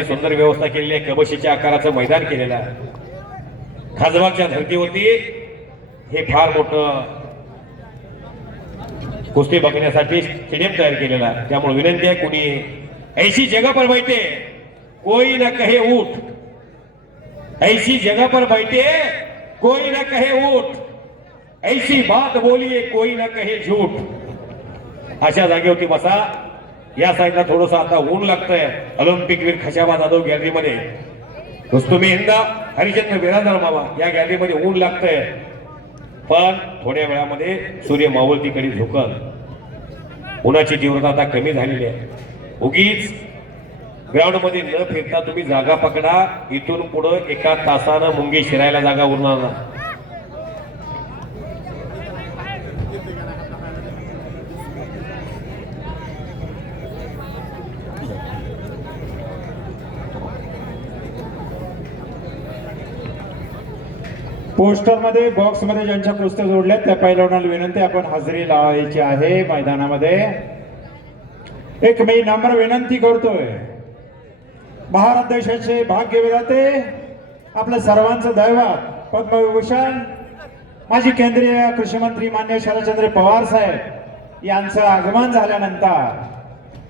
बसण्यासाठी सुंदर व्यवस्था केलेली आहे. कबशीच्या आकाराचं मैदान केलेलं आहे. खासबागच्या धर्तीवरती हे फार मोठं कुस्ती बघण्यासाठी स्टेडियम तयार केलेला आहे. त्यामुळे विनंती आहे कोणी ऐशी जगह पर बैठे कोई ना कहे उठ ऐसी जगह पर बैठे कोई ना कहे उठ ऐसी बात बोलिए कोई ना कहे झूठ. अशा जागेवरती बसा. या साईडला थोडस आता ऊन लागतंय. ऑलिम्पिकवीर खशाबा जाधव गॅलरीमध्ये. तुम्ही हिंदा हरिचंद्र बिरादर मामा या गॅलरीमध्ये ऊन लागतंय. पण थोड्या वेळामध्ये सूर्य मावळतीकडे झोकल. उन्हाची तीव्रता आता कमी झालेली आहे. उगीच ग्राउंडमध्ये न फिरता तुम्ही जागा पकडा. इथून पुढं एका तासानं मुंगी शिरायला जागा उरणार ना पोस्टरमध्ये बॉक्समध्ये ज्यांच्या कुस्त्या जोडल्या त्या पैलवानाला विनंती आपण हजेरी लावायची आहे मैदानामध्ये. एक मी नम्र विनंती करतोय. भारत देशाचे भाग्य विधाते आपल्या सर्वांचं दैवत पद्मविभूषण माजी केंद्रीय कृषी मंत्री मान्य शरदचंद्र पवार साहेब यांचं आगमन झाल्यानंतर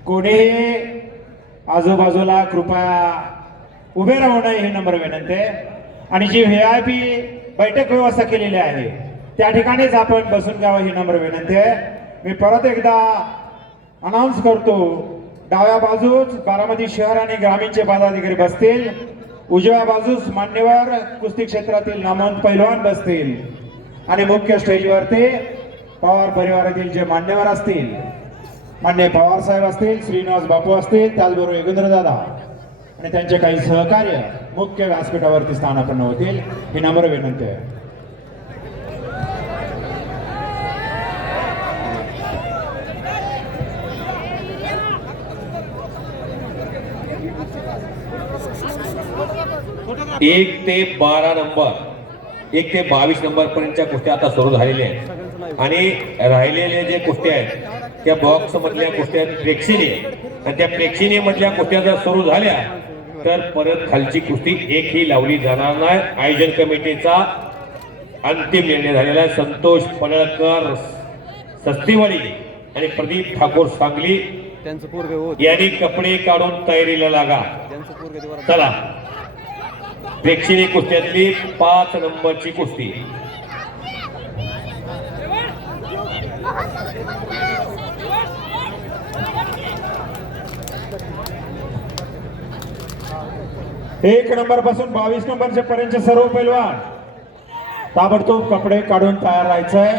कोणीही आजूबाजूला कृपया उभे राहू नये ही नम्र विनंती. आहे आणि जी व्ही आय पी बैठक व्यवस्था केलेली आहे. त्या ठिकाणीच आपण बसून घ्यावं ही नम्र विनंती आहे. मी परत एकदा अनाऊन्स करतो डाव्या बाजूस बारामती शहर आणि ग्रामीणचे पदाधिकारी बसतील. उजव्या बाजूस मान्यवर कुस्ती क्षेत्रातील नामवंत पैलवान बसतील. आणि मुख्य स्टेजवरती पवार परिवारातील जे मान्यवर असतील मान्य पवार साहेब असतील श्रीनिवास बापू असतील त्याचबरोबर योगेंद्र दादा. आणि त्यांचे काही सहकार्य मुख्य व्यासपीठावरती स्थानापन्न होतील ही नम्र विनंती आहे. एक ते बारा नंबर एक ते बावीस नंबर पर्यंतच्या कुस्त्या आता सुरू झालेल्या आहेत. आणि राहिलेल्या जे कुस्त्या आहेत त्या बॉक्स मधल्या कुस्त्या प्रेक्षणीय. आणि त्या प्रेक्षणीय मधल्या कुस्त्या जर सुरू झाल्या तर परत खालची कुस्ती एकही लावली जाणार नाही. आयोजन कमिटीचा अंतिम निर्णय झालेला आहे. संतोष पडळकर सस्तीवाडी आणि प्रदीप ठाकूर सांगली यांनी कपडे काढून तयारीला लागा. चला. प्रेक्षणीय कुस्त्यातली पाच नंबरची कुस्ती. एक नंबरपासून बावीस नंबरच्या पर्यंत सर्व पैलवान. ताबडतोब कपडे काढून तयार राहायचंय.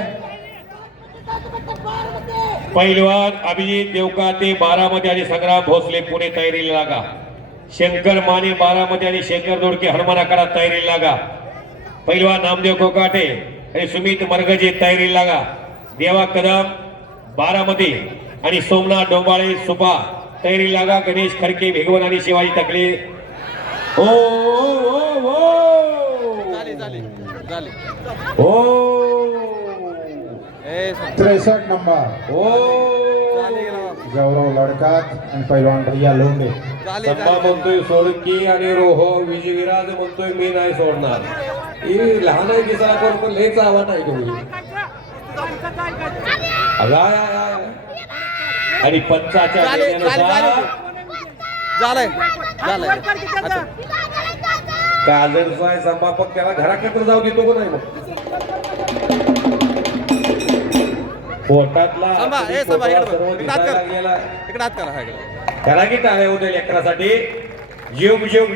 पैलवान अभिजित देवका ते बारामती आणि संग्राम भोसले पुणे तयारीला लागा. शंकर माने बारामती आणि शंकर दोडके हनुमान आकारात तयारीला लागा. पैलवान नामदेव कोकाटे आणि सुमित मरगजे तयारीला लागा. देवा कदम बारामती आणि सोमनाथ डोंबाळे सुपा तयारी लागा. गणेश खडके भेगवन आणि शिवाजी तकले ओ ओ ओ. ओ झाले झाले झाले. ओ. ए सा- त्रेसष्ट नंबर. ओ. गौरव लडकात आणि पैलवान भैया लोंढे. झाले संभा म्हणतोय सोडकी आणि रोहो विजयविराज म्हणतोय मी नाही सोडणार. ही लहान आहे की जरा पण पण लयच आवाज आहे तुम्ही. आणि पंचाच्या झाले झाले झाले निर्णयानुसार झालंय. झालंय. आता काजळचा आहे संभापक त्याला घराकडे जाऊ देतो का नाही मग. पोटातला सांभा ए सांभा पोटाला इकडे सर्व बघ. इकडे हात दिसायला कर. लागलेला. इकडे हात करा हा इकडे. करा की टाळ्या होत्या लेकरासाठी? जीव जीव.